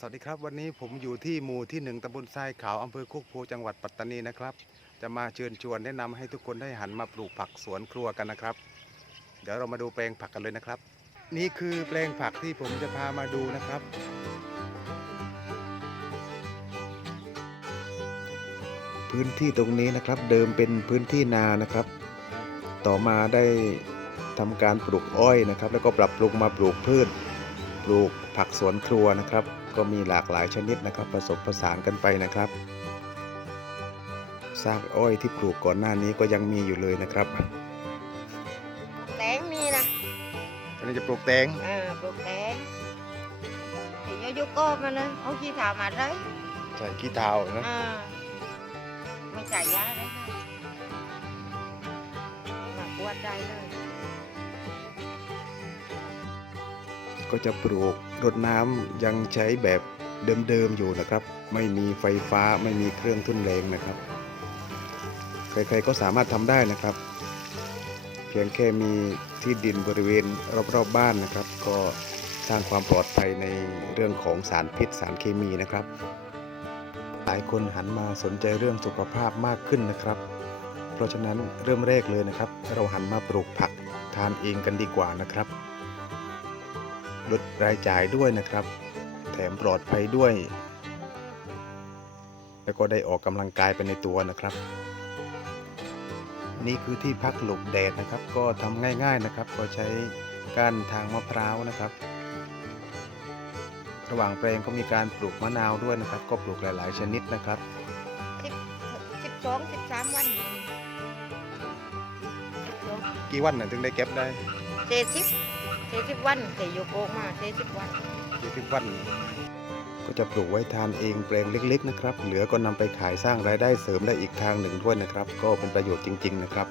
สวัสดีครับวันนี้ผมอยู่ที่หมู่ที่หนึ่งตำบลทรายขาวอำเภอโคกโพจังหวัดปัตตานีนะครับ จะมาเชิญชวนแนะนำให้ทุกคนได้หันมาปลูกผักสวนครัวกันนะครับ เดี๋ยวเรามาดูแปลงผักกันเลยนะครับ นี่คือแปลงผักที่ผมจะพามาดูนะครับ พื้นที่ตรงนี้นะครับเดิมเป็นพื้นที่นานะครับ ต่อมาได้ทำการปลูกอ้อยนะครับ แล้วก็ปรับปรุงมาปลูกพืช ปลูกผักสวนครัวนะครับ ก็มีหลากหลายชนิดนะครับ ผสมผสานกันไปนะครับซากอ้อยที่ปลูกก่อนหน้านี้ก็ยังมีอยู่เลยนะครับแตงมีนะอันนี้จะปลูกแตงเออปลูกแตง thì do vô cô mà nè không chi thảo mà đấy ใส่ขี้เท้านะ à mới trả giá đấy thôi mà qua đây thôi ก็จ ก็จะปลูกรดน้ำยังใช้แบบเดิมๆอยู่นะครับ ไม่มีไฟฟ้าไม่มีเครื่องทุ่นแรงนะครับ ใครๆก็สามารถทำได้นะครับ เพียงแค่มีที่ดินบริเวณรอบๆบ้านนะครับ ก็สร้างความปลอดภัยในเรื่องของสารพิษสารเคมีนะครับ หลายคนหันมาสนใจเรื่องสุขภาพมากขึ้นนะครับ เพราะฉะนั้นเริ่มแรกเลยนะครับ เราหันมาปลูกผักทานเองกันดีกว่านะครับ ลดรายจ่ายด้วยนะครับ แถมปลอดภัยด้วย แล้วก็ได้ออกกำลังกายไปในตัวนะครับ นี่คือที่พักหลบแดดนะครับ ก็ทำง่าย ๆนะครับ ก็ใช้ก้านทางมะพร้าวนะครับ ระหว่างแปลงก็มีการปลูกมะนาวด้วยนะครับ ก็ปลูกหลายๆชนิดนะครับสิบสองสิบสามวันนี่สิบสองกี่วันถึงได้เก็บได้เจ็ดสิบ เจ็ดสิบวันแต่อยู่โกงมาเจ็ดสิบวันกี่สิบวัน ก็จะปลูกไว้ทานเองแปลงเล็ก ๆ นะครับ เหลือก็นำไปขายสร้างรายได้เสริมได้อีกทางหนึ่งด้วยนะครับ ก็เป็นประโยชน์จริง ๆ นะครับ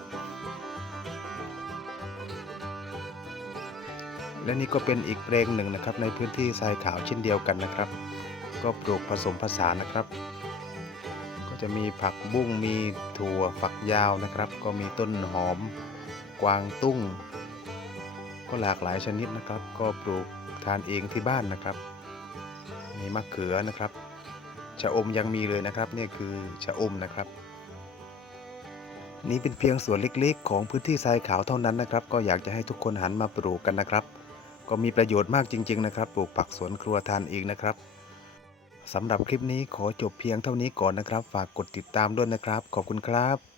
และนี่ก็เป็นอีกแปลงหนึ่งนะครับ ในพื้นที่ทรายขาวเช่นเดียวกันนะครับ ก็ปลูกผสมผสานนะครับ ก็จะมีผักบุ้งมีถั่วฝักยาวนะครับ ก็มีต้นหอม กวางตุ้ง ก็หลากหลายชนิดนะครับ ก็ปลูกทานเองที่บ้านนะครับ มีมะเขือนะครับชะอมยังมีเลยนะครับนี่คือชะอมนะครับ นี่เป็นเพียงส่วนเล็กๆ ของพื้นที่ทรายขาวเท่านั้นนะครับ ก็อยากจะให้ทุกคนหันมาปลูกกันนะครับ ก็มีประโยชน์มากจริง ๆ นะครับ ปลูกผักสวนครัวทานเองนะครับสำหรับคลิปนี้ขอจบเพียงเท่านี้ก่อนนะครับ ฝากกดติดตามด้วยนะครับ ขอบคุณครับ